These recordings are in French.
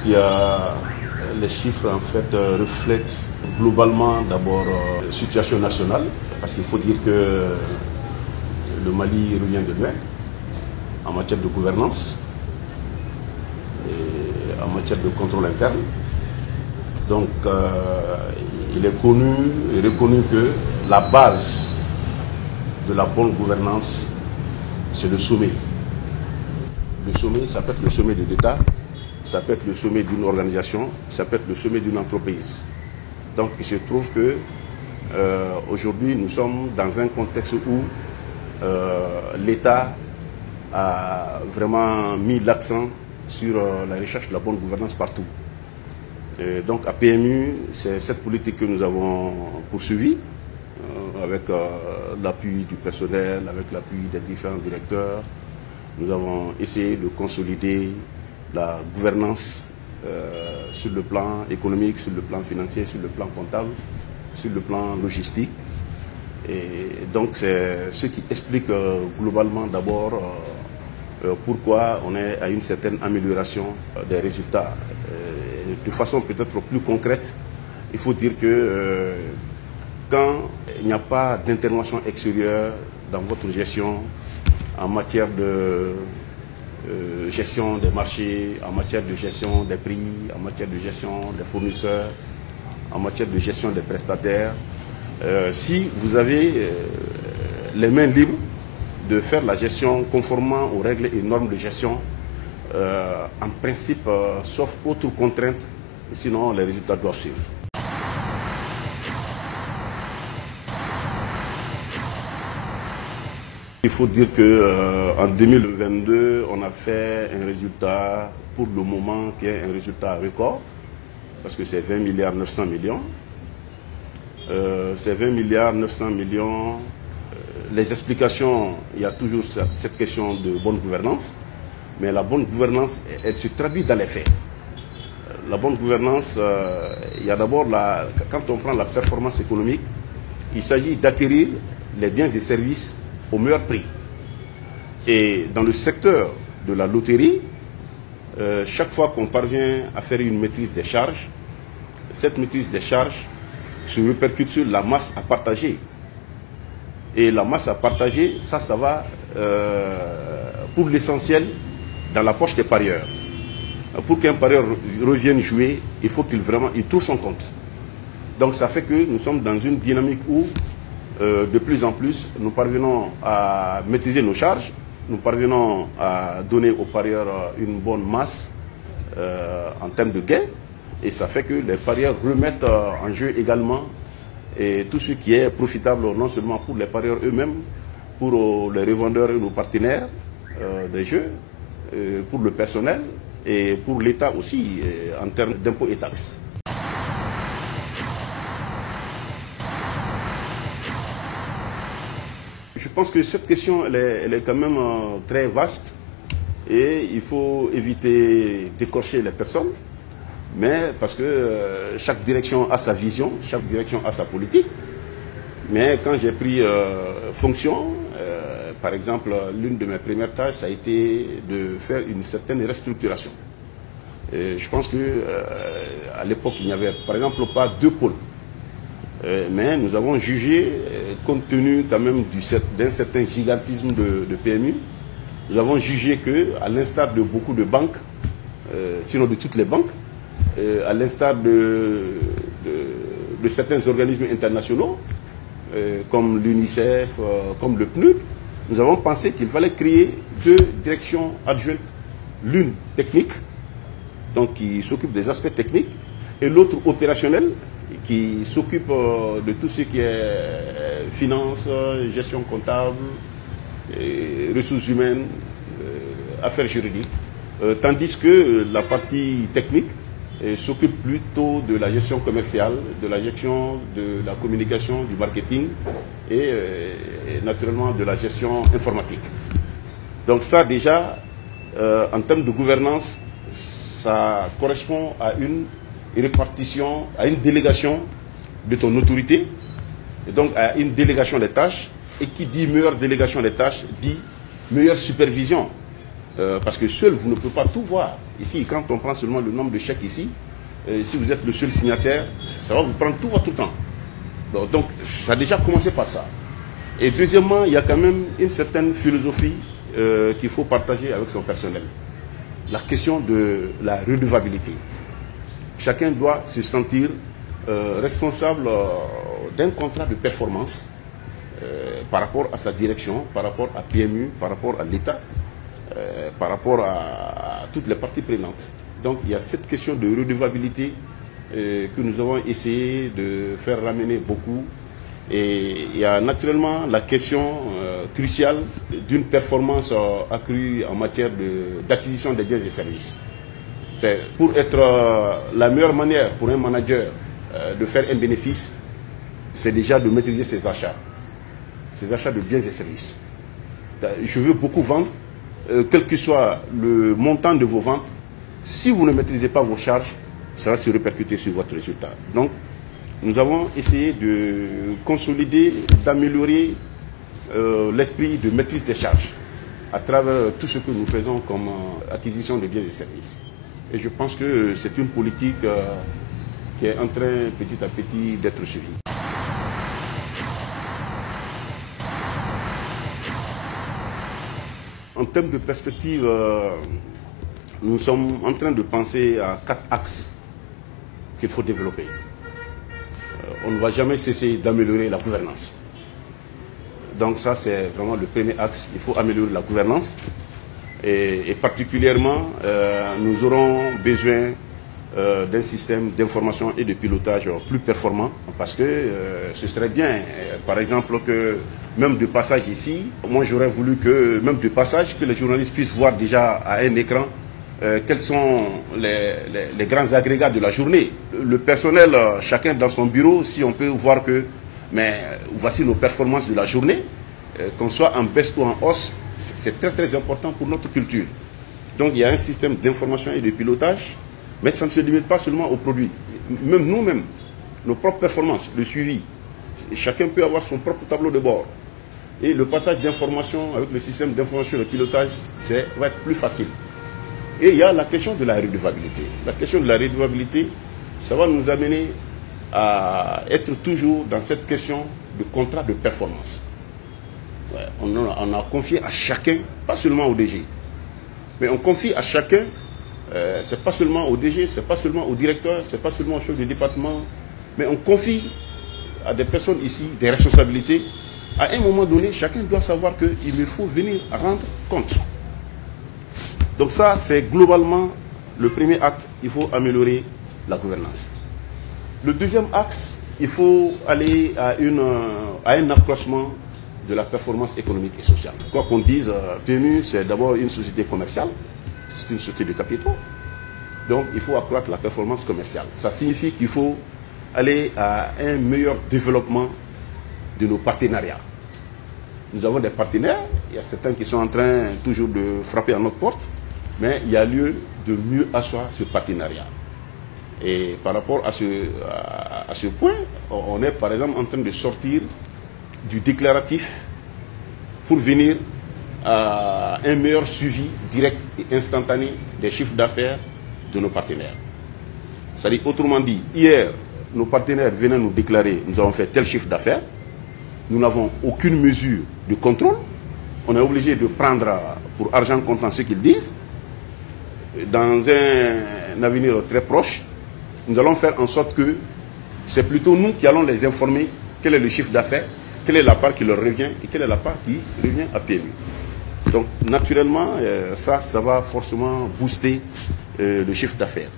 pense qu'il y a les chiffres en fait reflètent globalement d'abord la situation nationale, parce qu'il faut dire que le Mali revient de loin en matière de gouvernance et en matière de contrôle interne. Donc il est connu et reconnu que la base de la bonne gouvernance, c'est le sommet. Le sommet, ça peut être le sommet de l'État, ça peut être le sommet d'une organisation, ça peut être le sommet d'une entreprise. Donc il se trouve que aujourd'hui nous sommes dans un contexte où l'État a vraiment mis l'accent sur la recherche de la bonne gouvernance partout. Et donc à PMU, c'est cette politique que nous avons poursuivie avec l'appui du personnel, avec l'appui des différents directeurs. Nous avons essayé de consolider la gouvernance sur le plan économique, sur le plan financier, sur le plan comptable, sur le plan logistique. Et donc c'est ce qui explique globalement d'abord pourquoi on est à une certaine amélioration des résultats. De façon peut-être plus concrète, il faut dire que quand il n'y a pas d'intervention extérieure dans votre gestion en matière de gestion des marchés, en matière de gestion des prix, en matière de gestion des fournisseurs, en matière de gestion des prestataires, si vous avez les mains libres de faire la gestion conformément aux règles et normes de gestion, en principe, sauf autres contraintes, sinon les résultats doivent suivre. Il faut dire qu'en 2022, on a fait un résultat, pour le moment, qui est un résultat record, parce que c'est 20 milliards 900 millions. Ces 20 milliards 900 millions, les explications, il y a toujours cette question de bonne gouvernance, mais la bonne gouvernance, elle se traduit dans les faits. La bonne gouvernance, il y a d'abord, quand on prend la performance économique, il s'agit d'acquérir les biens et services au meilleur prix. Et dans le secteur de la loterie, chaque fois qu'on parvient à faire une maîtrise des charges, cette maîtrise des charges se répercute sur la masse à partager. Et la masse à partager, ça va pour l'essentiel dans la poche des parieurs. Pour qu'un parieur revienne jouer, il faut qu'il trouve son compte. Donc ça fait que nous sommes dans une dynamique où de plus en plus, nous parvenons à maîtriser nos charges, nous parvenons à donner aux parieurs une bonne masse en termes de gains, et ça fait que les parieurs remettent en jeu également et tout ce qui est profitable non seulement pour les parieurs eux-mêmes, pour les revendeurs et nos partenaires des jeux, pour le personnel et pour l'État aussi en termes d'impôts et taxes. Je pense que cette question, elle est quand même très vaste et il faut éviter d'écorcher les personnes, mais parce que chaque direction a sa vision, chaque direction a sa politique. Mais quand j'ai pris fonction, par exemple, l'une de mes premières tâches, ça a été de faire une certaine restructuration. Et je pense qu'à l'époque, il n'y avait par exemple pas deux pôles. Mais nous avons jugé, compte tenu quand même d'un certain gigantisme de PMU, nous avons jugé qu'à l'instar de beaucoup de banques, sinon de toutes les banques, à l'instar de certains organismes internationaux, comme l'UNICEF, comme le PNUD, nous avons pensé qu'il fallait créer deux directions adjointes, l'une technique, donc qui s'occupe des aspects techniques, et l'autre opérationnelle, qui s'occupe de tout ce qui est finance, gestion comptable, ressources humaines, affaires juridiques. Tandis que la partie technique s'occupe plutôt de la gestion commerciale, de la gestion de la communication, du marketing et naturellement de la gestion informatique. Donc ça déjà, en termes de gouvernance, ça correspond à une répartition, à une délégation de ton autorité, et donc à une délégation des tâches, et qui dit meilleure délégation des tâches, dit meilleure supervision Parce que seul, vous ne pouvez pas tout voir. Ici, quand on prend seulement le nombre de chèques ici, si vous êtes le seul signataire, ça va vous prendre tout votre temps. Donc, ça a déjà commencé par ça. Et deuxièmement, il y a quand même une certaine philosophie qu'il faut partager avec son personnel. La question de la redevabilité. Chacun doit se sentir responsable d'un contrat de performance par rapport à sa direction, par rapport à PMU, par rapport à l'État, par rapport à toutes les parties prenantes. Donc il y a cette question de redevabilité que nous avons essayé de faire ramener beaucoup. Et il y a naturellement la question cruciale d'une performance accrue en matière d'acquisition des biens et services. C'est pour être la meilleure manière pour un manager de faire un bénéfice, c'est déjà de maîtriser ses achats de biens et services. Je veux beaucoup vendre, quel que soit le montant de vos ventes. Si vous ne maîtrisez pas vos charges, ça va se répercuter sur votre résultat. Donc, nous avons essayé de consolider, d'améliorer l'esprit de maîtrise des charges à travers tout ce que nous faisons comme acquisition de biens et services. Et je pense que c'est une politique qui est en train petit à petit d'être suivie. En termes de perspective, nous sommes en train de penser à 4 axes qu'il faut développer. On ne va jamais cesser d'améliorer la gouvernance. Donc ça, c'est vraiment le premier axe. Il faut améliorer la gouvernance. Et particulièrement, nous aurons besoin d'un système d'information et de pilotage plus performant. Parce que ce serait bien, par exemple, que même de passage ici, moi j'aurais voulu que, même de passage, que les journalistes puissent voir déjà à un écran quels sont les grands agrégats de la journée. Le personnel, chacun dans son bureau, si on peut voir que, mais voici nos performances de la journée, qu'on soit en baisse ou en hausse, c'est très très important pour notre culture. Donc il y a un système d'information et de pilotage, mais ça ne se limite pas seulement aux produits. Même nous-mêmes, nos propres performances, le suivi, chacun peut avoir son propre tableau de bord. Et le partage d'informations avec le système d'information et de pilotage, va être plus facile. Et il y a la question de la redevabilité. La question de la redevabilité, ça va nous amener à être toujours dans cette question de contrat de performance. Ouais, on a confié à chacun, pas seulement au DG, mais on confie à chacun, c'est pas seulement au DG, c'est pas seulement au directeur, c'est pas seulement au chef de département, mais on confie à des personnes ici des responsabilités. À un moment donné, chacun doit savoir qu'il me faut venir rendre compte. Donc ça, c'est globalement le premier acte, il faut améliorer la gouvernance. Le deuxième axe, il faut aller à un accroissement de la performance économique et sociale. Quoi qu'on dise, PMU, c'est d'abord une société commerciale, c'est une société de capitaux. Donc il faut accroître la performance commerciale. Ça signifie qu'il faut aller à un meilleur développement de nos partenariats. Nous avons des partenaires, il y a certains qui sont en train toujours de frapper à notre porte, mais il y a lieu de mieux asseoir ce partenariat. Et par rapport à ce point, on est par exemple en train de sortir du déclaratif pour venir à un meilleur suivi direct et instantané des chiffres d'affaires de nos partenaires. C'est-à-dire, autrement dit, hier, nos partenaires venaient nous déclarer, nous avons fait tel chiffre d'affaires, nous n'avons aucune mesure de contrôle, on est obligé de prendre pour argent comptant ce qu'ils disent. Dans un avenir très proche, nous allons faire en sorte que c'est plutôt nous qui allons les informer quel est le chiffre d'affaires, quelle est la part qui leur revient et quelle est la part qui revient à PMU. Donc naturellement, ça va forcément booster le chiffre d'affaires.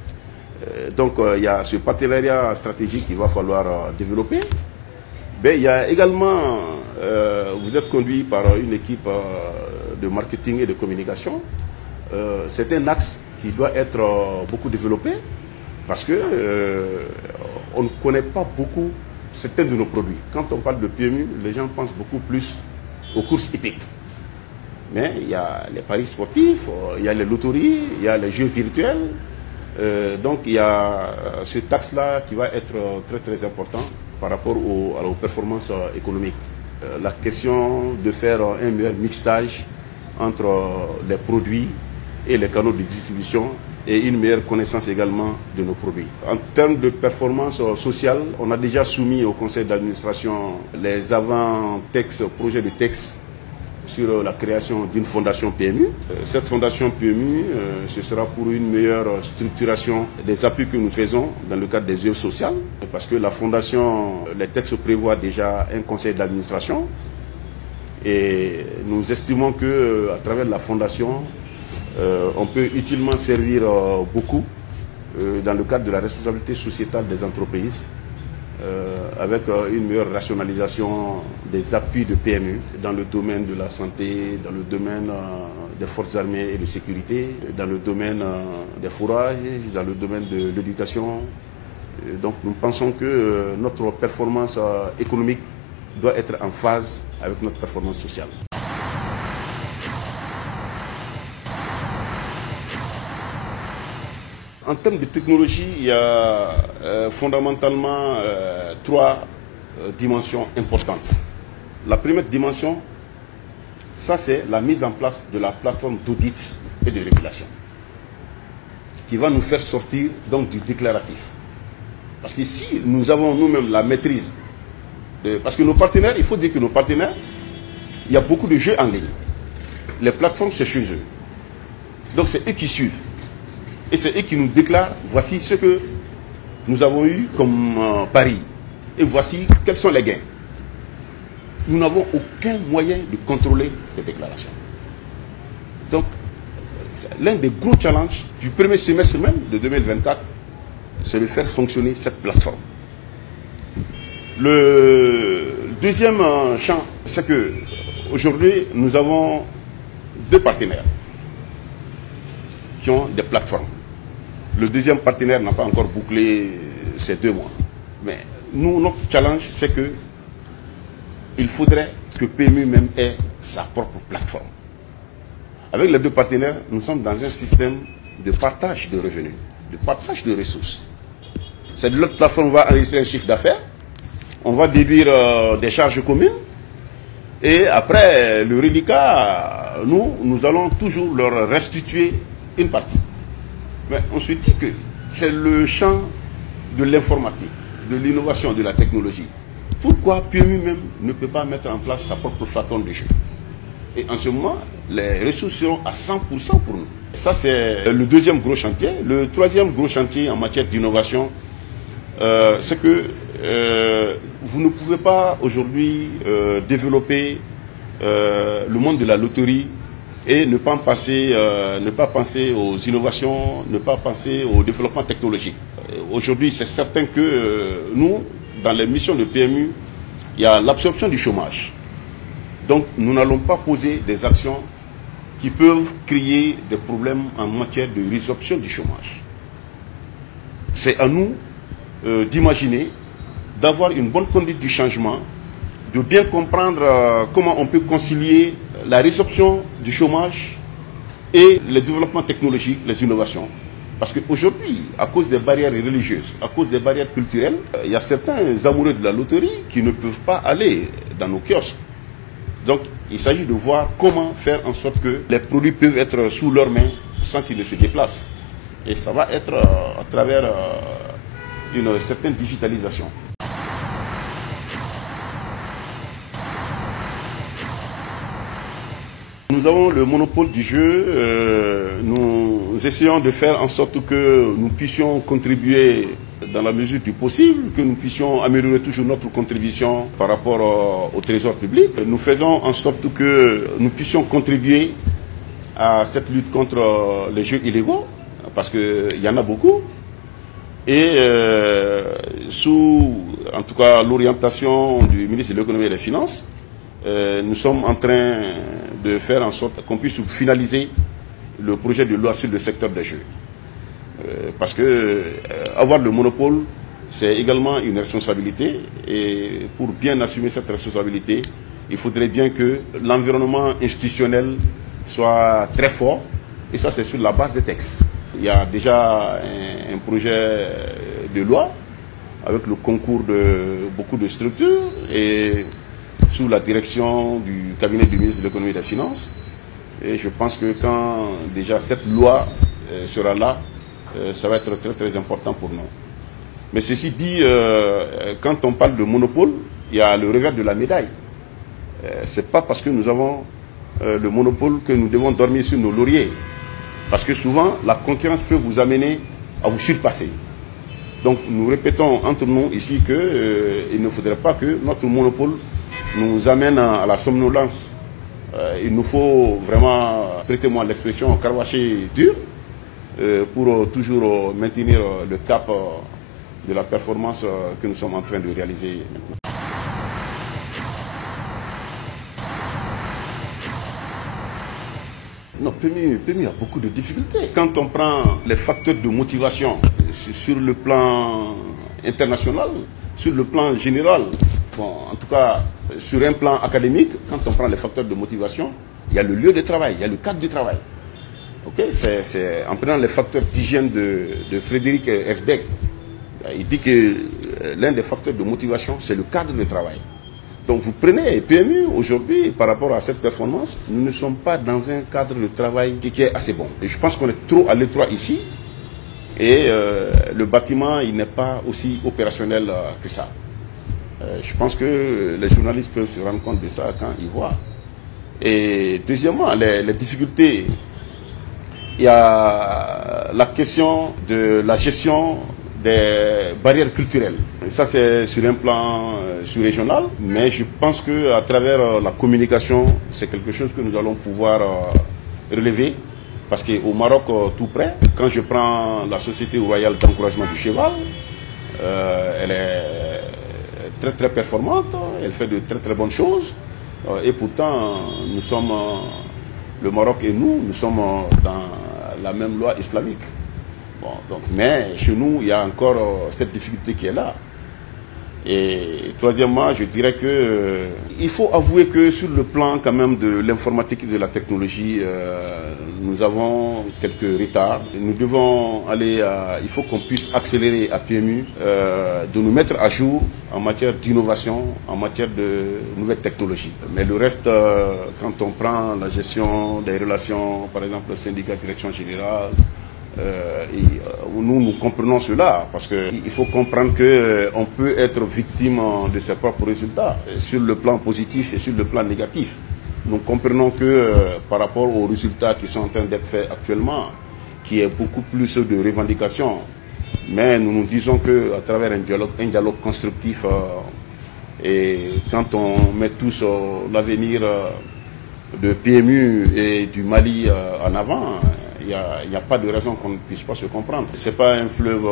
Donc il y a ce partenariat stratégique qu'il va falloir développer. Mais il y a également, vous êtes conduit par une équipe de marketing et de communication. C'est un axe qui doit être beaucoup développé parce que on ne connaît pas beaucoup certains de nos produits. Quand on parle de PMU, les gens pensent beaucoup plus aux courses hippiques. Mais il y a les paris sportifs, il y a les loteries, il y a les jeux virtuels. Donc il y a ce axe-là qui va être très très important par rapport aux performances économiques. La question de faire un meilleur mixage entre les produits et les canaux de distribution et une meilleure connaissance également de nos produits. En termes de performance sociale, on a déjà soumis au conseil d'administration les avant-textes, projets de texte sur la création d'une fondation PMU. Cette fondation PMU, ce sera pour une meilleure structuration des appuis que nous faisons dans le cadre des œuvres sociales, parce que la fondation, les textes prévoient déjà un conseil d'administration et nous estimons qu'à travers la fondation, on peut utilement servir beaucoup dans le cadre de la responsabilité sociétale des entreprises, avec une meilleure rationalisation des appuis de PMU dans le domaine de la santé, dans le domaine des forces armées et de sécurité, dans le domaine des fourrages, dans le domaine de l'éducation. Donc nous pensons que notre performance économique doit être en phase avec notre performance sociale. En termes de technologie, il y a fondamentalement trois dimensions importantes. La première dimension, ça c'est la mise en place de la plateforme d'audit et de régulation, qui va nous faire sortir donc du déclaratif. Parce qu'ici, nous avons nous-mêmes la maîtrise. Parce que nos partenaires, il faut dire que nos partenaires, il y a beaucoup de jeux en ligne. Les plateformes, c'est chez eux. Donc c'est eux qui suivent. Et c'est eux qui nous déclarent, voici ce que nous avons eu comme pari. Et voici quels sont les gains. Nous n'avons aucun moyen de contrôler ces déclarations. Donc, l'un des gros challenges du premier semestre même de 2024, c'est de faire fonctionner cette plateforme. Le deuxième champ, c'est que aujourd'hui, nous avons deux partenaires qui ont des plateformes. Le deuxième partenaire n'a pas encore bouclé ces 2 mois. Mais nous, notre challenge, c'est que il faudrait que PMU même ait sa propre plateforme. Avec les deux partenaires, nous sommes dans un système de partage de revenus, de partage de ressources. Cette l'autre plateforme va enregistrer un chiffre d'affaires, on va déduire des charges communes, et après le reliquat, nous allons toujours leur restituer une partie. Mais on se dit que c'est le champ de l'informatique, de l'innovation, de la technologie. Pourquoi PMU même ne peut pas mettre en place sa propre plateforme de jeu? Et en ce moment, les ressources seront à 100% pour nous. Ça, c'est le deuxième gros chantier. Le troisième gros chantier en matière d'innovation, c'est que vous ne pouvez pas aujourd'hui développer le monde de la loterie et ne pas penser aux innovations, ne pas penser au développement technologique. Aujourd'hui, c'est certain que nous, dans les missions de PMU, il y a l'absorption du chômage. Donc, nous n'allons pas poser des actions qui peuvent créer des problèmes en matière de résorption du chômage. C'est à nous d'imaginer, d'avoir une bonne conduite du changement, de bien comprendre comment on peut concilier la résorption du chômage et le développement technologique, les innovations. Parce qu'aujourd'hui, à cause des barrières religieuses, à cause des barrières culturelles, il y a certains amoureux de la loterie qui ne peuvent pas aller dans nos kiosques. Donc, il s'agit de voir comment faire en sorte que les produits peuvent être sous leurs mains sans qu'ils ne se déplacent. Et ça va être à travers une certaine digitalisation. Nous avons le monopole du jeu. Nous essayons de faire en sorte que nous puissions contribuer dans la mesure du possible, que nous puissions améliorer toujours notre contribution par rapport au trésor public. Nous faisons en sorte que nous puissions contribuer à cette lutte contre les jeux illégaux, parce qu'il y en a beaucoup. Et sous, en tout cas, l'orientation du ministre de l'économie et des finances, nous sommes en train de faire en sorte qu'on puisse finaliser le projet de loi sur le secteur des jeux. Parce que avoir le monopole, c'est également une responsabilité. Et pour bien assumer cette responsabilité, il faudrait bien que l'environnement institutionnel soit très fort. Et ça, c'est sur la base des textes. Il y a déjà un projet de loi avec le concours de beaucoup de structures et sous la direction du cabinet du ministre de l'économie et des finances. Et je pense que quand déjà cette loi sera là, ça va être très très important pour nous. Mais ceci dit, quand on parle de monopole, il y a le revers de la médaille. Ce n'est pas parce que nous avons le monopole que nous devons dormir sur nos lauriers. Parce que souvent, la concurrence peut vous amener à vous surpasser. Donc nous répétons entre nous ici qu'il ne faudrait pas que notre monopole nous amène à la somnolence. Il nous faut vraiment, prêtez-moi l'expression, carvacher dur pour toujours maintenir le cap de la performance que nous sommes en train de réaliser maintenant. Non, PMU a beaucoup de difficultés. Quand on prend les facteurs de motivation sur le plan international, sur le plan général, bon, en tout cas sur un plan académique, quand on prend les facteurs de motivation, il y a le lieu de travail, il y a le cadre de travail. Okay? C'est en prenant les facteurs d'hygiène de Frédéric Herzberg, il dit que l'un des facteurs de motivation, c'est le cadre de travail. Donc vous prenez PMU aujourd'hui, par rapport à cette performance, nous ne sommes pas dans un cadre de travail qui est assez bon. Et je pense qu'on est trop à l'étroit ici. Et le bâtiment, il n'est pas aussi opérationnel que ça. Je pense que les journalistes peuvent se rendre compte de ça quand ils voient. Et deuxièmement, les difficultés. Il y a la question de la gestion des barrières culturelles. Et ça, c'est sur un plan sous-régional, mais je pense qu'à travers la communication, c'est quelque chose que nous allons pouvoir relever. Parce qu'au Maroc, tout près, quand je prends la Société royale d'encouragement du cheval, elle est très très performante, elle fait de très très bonnes choses. Et pourtant, nous sommes, le Maroc et nous sommes dans la même loi islamique. Bon, donc, mais chez nous, il y a encore cette difficulté qui est là. Et troisièmement, je dirais que il faut avouer que sur le plan quand même de l'informatique et de la technologie, nous avons quelques retards. Nous devons aller il faut qu'on puisse accélérer à PMU, de nous mettre à jour en matière d'innovation, en matière de nouvelles technologies. Mais le reste, quand on prend la gestion des relations, par exemple le syndicat direction générale, nous comprenons cela parce qu'il faut comprendre qu'on peut être victime de ses propres résultats sur le plan positif et sur le plan négatif. Nous comprenons que par rapport aux résultats qui sont en train d'être faits actuellement, qui est beaucoup plus de revendications, mais nous nous disons qu'à travers un dialogue constructif et quand on met tous l'avenir de PMU et du Mali en avant, il n'y a pas de raison qu'on ne puisse pas se comprendre. Ce n'est pas un fleuve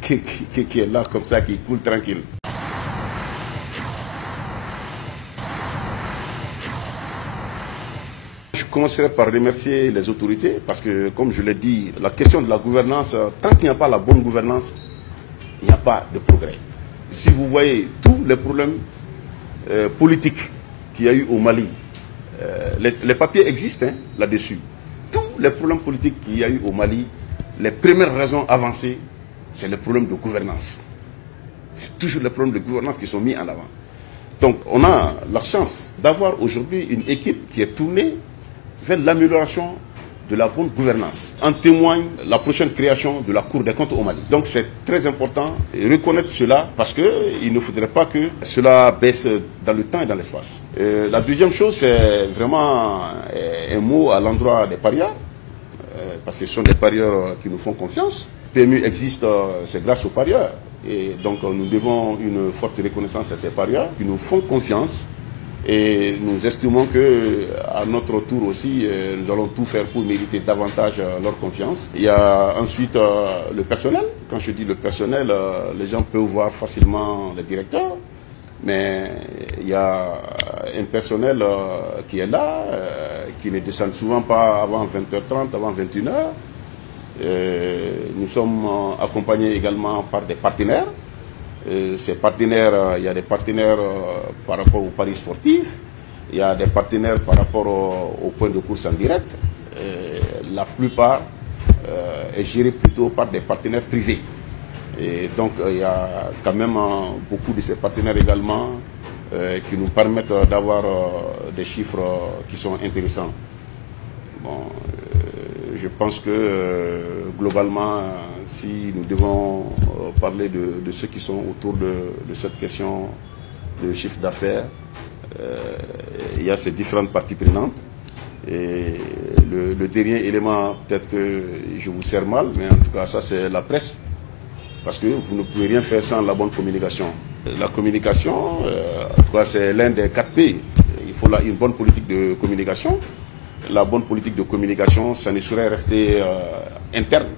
qui est là comme ça, qui coule tranquille. Je commencerai par remercier les autorités parce que, comme je l'ai dit, la question de la gouvernance, tant qu'il n'y a pas la bonne gouvernance, il n'y a pas de progrès. Si vous voyez tous les problèmes politiques qu'il y a eu au Mali, les papiers existent là-dessus. Tous les problèmes politiques qu'il y a eu au Mali, les premières raisons avancées, c'est les problèmes de gouvernance. C'est toujours les problèmes de gouvernance qui sont mis en avant. Donc on a la chance d'avoir aujourd'hui une équipe qui est tournée vers l'amélioration de la bonne gouvernance. En témoigne la prochaine création de la Cour des comptes au Mali. Donc c'est très important de reconnaître cela parce qu'il ne faudrait pas que cela baisse dans le temps et dans l'espace. La deuxième chose, c'est vraiment un mot à l'endroit des parias, parce que ce sont des parieurs qui nous font confiance. PMU existe, c'est grâce aux parieurs. Et donc nous devons une forte reconnaissance à ces parieurs qui nous font confiance. Et nous estimons qu'à notre tour aussi, nous allons tout faire pour mériter davantage leur confiance. Il y a ensuite le personnel. Quand je dis le personnel, les gens peuvent voir facilement le directeur. Mais il y a un personnel qui est là, qui ne descend souvent pas avant 20h30, avant 21h. Nous sommes accompagnés également par des partenaires. Ces partenaires, il y a des partenaires par rapport aux paris sportifs, il y a des partenaires par rapport aux points de course en direct. La plupart est gérée plutôt par des partenaires privés. Et donc il y a quand même beaucoup de ces partenaires également qui nous permettent d'avoir des chiffres qui sont intéressants. Bon, je pense que globalement, si nous devons parler de ceux qui sont autour de cette question de chiffre d'affaires, il y a ces différentes parties prenantes. Et le dernier élément, peut-être que je vous sers mal, mais en tout cas, ça c'est la presse. Parce que vous ne pouvez rien faire sans la bonne communication. La communication, c'est l'un des 4 P. Il faut une bonne politique de communication. La bonne politique de communication, ça ne saurait rester interne.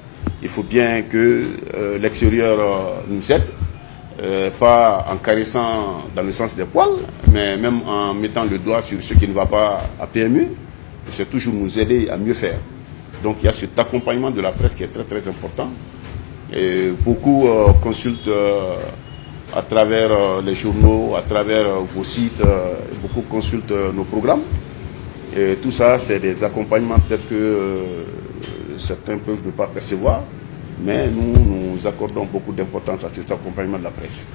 Il faut bien que l'extérieur nous aide, pas en caressant dans le sens des poils, mais même en mettant le doigt sur ce qui ne va pas à PMU. C'est toujours nous aider à mieux faire. Donc il y a cet accompagnement de la presse qui est très très important. Et beaucoup consultent à travers les journaux, à travers vos sites, beaucoup consultent nos programmes. Et tout ça, c'est des accompagnements peut-être que certains peuvent ne pas percevoir, mais nous accordons beaucoup d'importance à cet accompagnement de la presse.